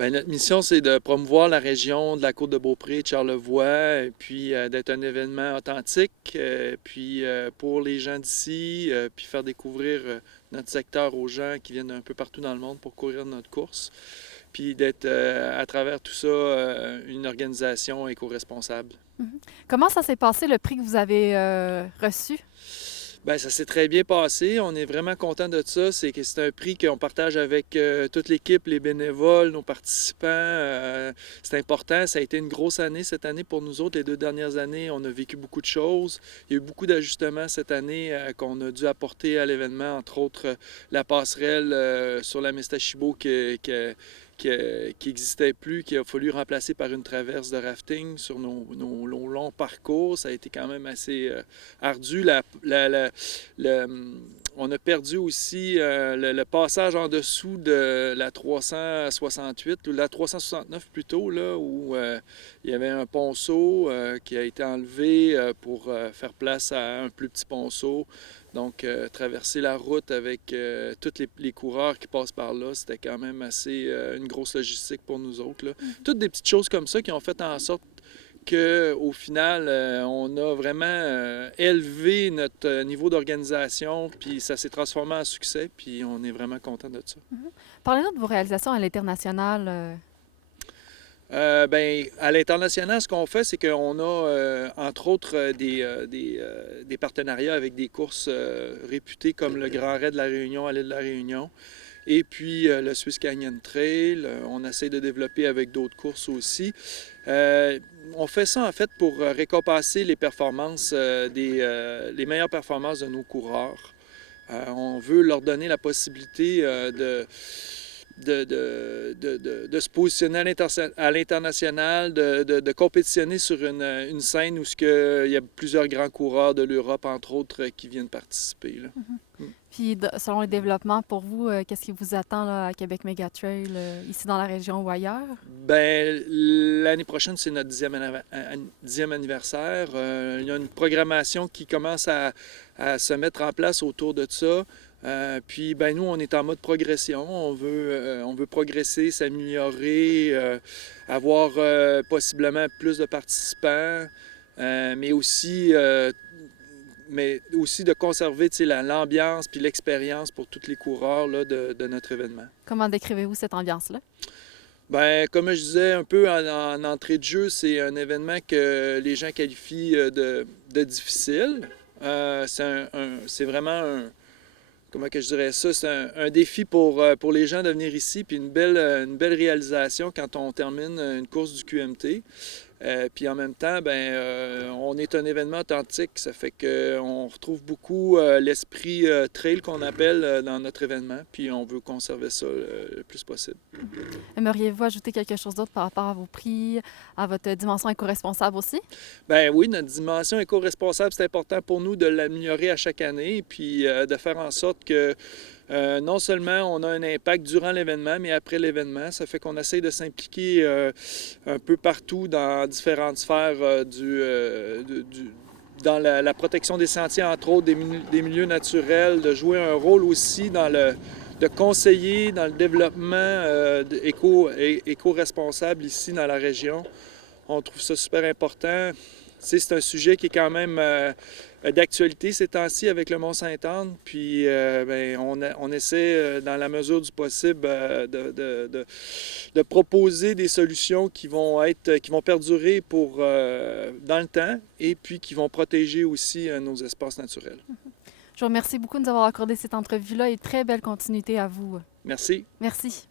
Bien, notre mission, c'est de promouvoir la région de la Côte-de-Beaupré, de Charlevoix, et puis d'être un événement authentique, puis pour les gens d'ici, puis faire découvrir notre secteur aux gens qui viennent un peu partout dans le monde pour courir notre course, puis d'être à travers tout ça une organisation éco-responsable. Mhm. Comment ça s'est passé, le prix que vous avez reçu? Bien, ça s'est très bien passé. On est vraiment content de ça. C'est que c'est un prix qu'on partage avec toute l'équipe, les bénévoles, nos participants. C'est important. Ça a été une grosse année cette année pour nous autres. Les 2 dernières années, on a vécu beaucoup de choses. Il y a eu beaucoup d'ajustements cette année qu'on a dû apporter à l'événement, entre autres la passerelle sur la Mestachibo qui n'existait plus, qui a fallu remplacer par une traverse de rafting sur nos longs parcours. Ça a été quand même assez ardu. On a perdu aussi le passage en dessous de la 368, ou la 369 plutôt, là, où il y avait un ponceau qui a été enlevé pour faire place à un plus petit ponceau. Donc, traverser la route avec tous les coureurs qui passent par là, c'était quand même assez une grosse logistique pour nous autres, là. Toutes des petites choses comme ça qui ont fait en sorte qu'au final, on a vraiment élevé notre niveau d'organisation, puis ça s'est transformé en succès, puis on est vraiment content de ça. Mhm. Parlez-nous de vos réalisations à l'international. Ben, à l'international, ce qu'on fait, c'est qu'on a, entre autres, des partenariats avec des courses réputées comme le Grand Raid de la Réunion à l'île de la Réunion. Et puis le Swiss Canyon Trail, on essaie de développer avec d'autres courses aussi. On fait ça en fait pour récompenser les performances, les meilleures performances de nos coureurs. On veut leur donner la possibilité de se positionner à l'international, de compétitionner sur une scène où il y a plusieurs grands coureurs de l'Europe, entre autres, qui viennent participer, là. Mhm. Mm. Puis, selon les développements, pour vous, qu'est-ce qui vous attend là, à Québec Méga Trail, ici dans la région ou ailleurs? Ben, l'année prochaine, c'est notre 10e anniversaire. Il y a une programmation qui commence à se mettre en place autour de ça. Puis, ben, nous, on est en mode progression. On veut progresser, s'améliorer, avoir possiblement plus de participants, mais aussi de conserver, tu sais, l'ambiance puis l'expérience pour tous les coureurs là, de notre événement. Comment décrivez-vous cette ambiance-là? Ben, comme je disais un peu en entrée de jeu, c'est un événement que les gens qualifient de difficile. C'est vraiment comment que je dirais ça, c'est un défi pour les gens de venir ici, puis une belle réalisation quand on termine une course du QMT. Puis en même temps, ben, on est un événement authentique, ça fait qu'on retrouve beaucoup l'esprit trail qu'on appelle dans notre événement, puis on veut conserver ça le plus possible. Aimeriez-vous ajouter quelque chose d'autre par rapport à vos prix, à votre dimension éco-responsable aussi? Ben oui, notre dimension éco-responsable, c'est important pour nous de l'améliorer à chaque année, puis de faire en sorte que non seulement on a un impact durant l'événement, mais après l'événement, ça fait qu'on essaie de s'impliquer un peu partout dans différentes sphères dans la protection des sentiers, entre autres des milieux naturels, de jouer un rôle aussi de conseiller dans le développement éco-responsable ici dans la région. On trouve ça super important. C'est un sujet qui est quand même d'actualité ces temps-ci avec le Mont-Sainte-Anne. Puis ben, on essaie, dans la mesure du possible, de proposer des solutions qui vont perdurer dans le temps et puis qui vont protéger aussi nos espaces naturels. Je vous remercie beaucoup de nous avoir accordé cette entrevue-là et très belle continuité à vous. Merci. Merci.